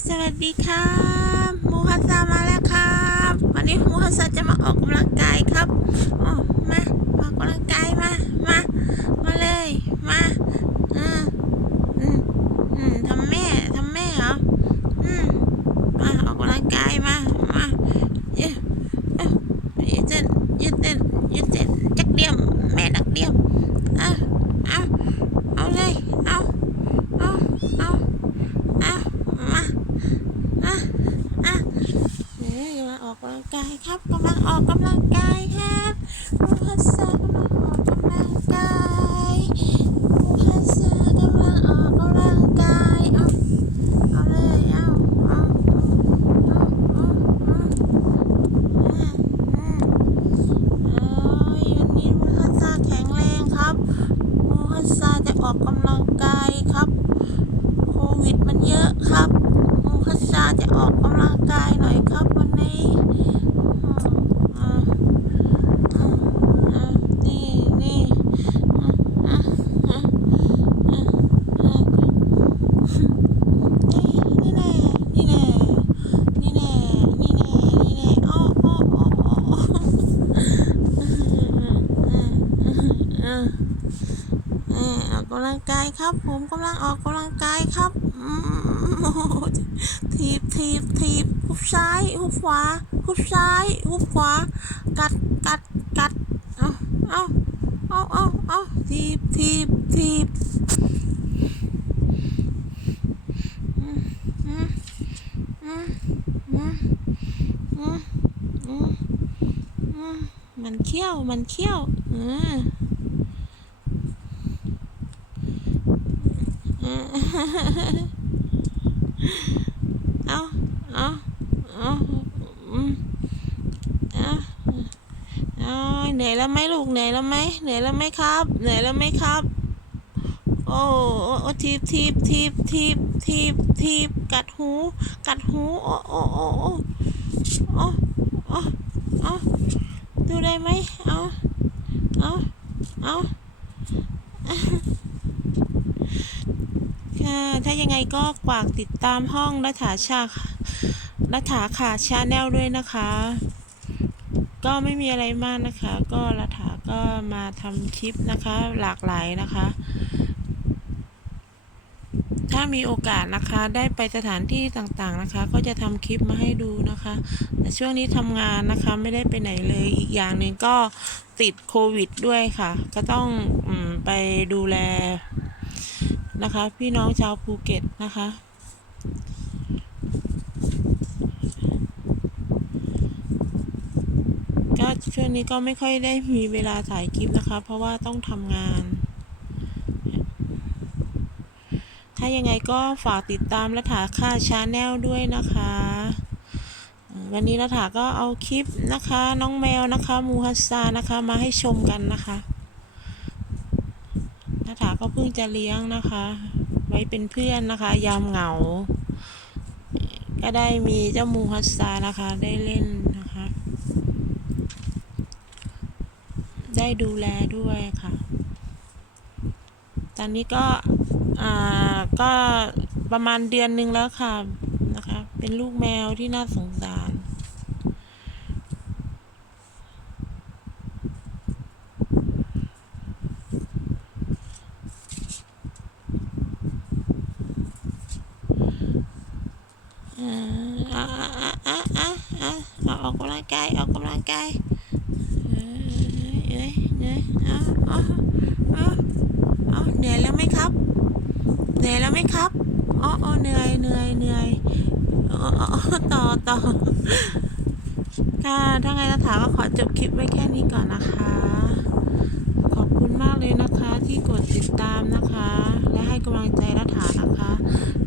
สวัสดีครับมูฮัสซามาแล้วครับ วันนี้มูฮัสซาจะมาออกกำลังกายครับอ๋อมาออกกำลังกายมามามาเลยมาอืมอืมอืมทำแม่ทำแม่เหรออืมมาออกกำลังกายมามาเยอ้ายืดเส้นยืดเส้นยืดเส้นจักเดียมแม่นักเดียมเอาเอาเอาเลยเอาเอาเอามา อะอะเดี๋ยวมา ออกกำลังกายครับกำลังออกกำลังกายครับมูฮัสซากำลังออกกำลังกายมูฮัสซากำลังออกกำลังกายเอาเอาเลยเอาเอาเอาเอาเอาอะอะโอ้ยวันนี้มูฮัสซาแข็งแรงครับมูฮัสซาจะออกกำลังกายครับ โควิดมันเยอะครับมูคัสซาจะออกกำลังกายหน่อยครับวันนี้อืมอืมอืมอืมนี่นี่อืมอืมอืมอืมอืมนี่นี่แน่นี่แน่นี่แน่นี่แน่นี่แน่อ้ออ้ออ้ออ้ออืมอืมอืมอืม เออออ กกำลังกายครับ ผมกำลังออกกำลังกายครับโอ้โหทีบทีบทีบหุบซ้ายหุบขวาหุบซ้ายหุบขวา กัดกัดกัดเอาเอาเอาเอาเอาทีบทีบทีบอืมอืมอืมอืมอืมอืมอืมมันเขี้ยว มันเขี้ยวเออ เอาเอาเอาอืมเอาเอเหนื่อยแล้วไหมลูกเหนื่อยแล้วไหมเหนื่อยแล้วไหมครับเหนื่อยแล้วไหมครับ โอ้โอ้ทีบทีบทีบทีบทีบทีบกัดหู กัดหูโอ้โอ้โอ้โอ้โอ้โอ้โอ้ดูได้ไหมเอาเอาเอา ค่ะ ถ้ายังไงก็ฝากติดตามห้องรัฐาชารัฐาค่ะชาแนลด้วยนะคะ ก็ไม่มีอะไรมากนะคะ ก็รัฐาก็มาทำคลิปนะคะ หลากหลายนะคะ ถ้ามีโอกาสนะคะได้ไปสถานที่ต่างๆนะคะ ก็จะทำคลิปมาให้ดูนะคะ แต่ช่วงนี้ทำงานนะคะไม่ได้ไปไหนเลยอีกอย่างหนึ่งก็ติดโควิดด้วยค่ะ ก็ต้องอไปดูแล นะคะ พี่น้องชาวภูเก็ตนะคะ ก็ช่วงนี้ก็ไม่ค่อยได้มีเวลาถ่ายคลิปนะคะ เพราะว่าต้องทำงาน ถ้ายังไงก็ฝากติดตามรัฐาค่าชาแนลด้วยนะคะวันนี้รัฐาก็เอาคลิปนะคะ น้องแมวนะคะ มูฮัสซานะคะมาให้ชมกันนะคะ ก็เพิ่งจะเลี้ยงนะคะ ไว้เป็นเพื่อนนะคะ ยามเหงา ก็ได้มีเจ้ามูฮัสซานะคะ ได้เล่นนะคะ ได้ดูแลด้วยค่ะ ตอนนี้ก็อ่าก็ประมาณเดือนหนึ่งแล้วค่ะนะคะ เป็นลูกแมวที่น่าสงสาร อ่าอ่าอ่าอ่าอ่าอ่าเอาออกกำลังกายออกกำลังกายเอ้ยเอ้ยเอ้ยอาเอาเอาเอาเหนื่อยแล้วไหมครับ เหนื่อยแล้วไหมครับอ๋อเหนื่อยเหนื่อยเหนื่อยอ๋ออ๋อต่อต่อค่ะถ้าไงรัฐาก็ขอจบคลิปไว้แค่นี้ก่อนนะคะ ขอบคุณมากเลยนะคะที่กดติดตามนะคะ และให้กำลังใจรัฐานะคะ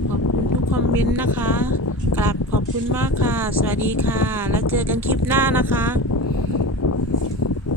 ขอบคุณทุกคอมเมนต์นะคะ กราบขอบคุณมากค่ะ สวัสดีค่ะ แล้วเจอกันคลิปหน้านะคะ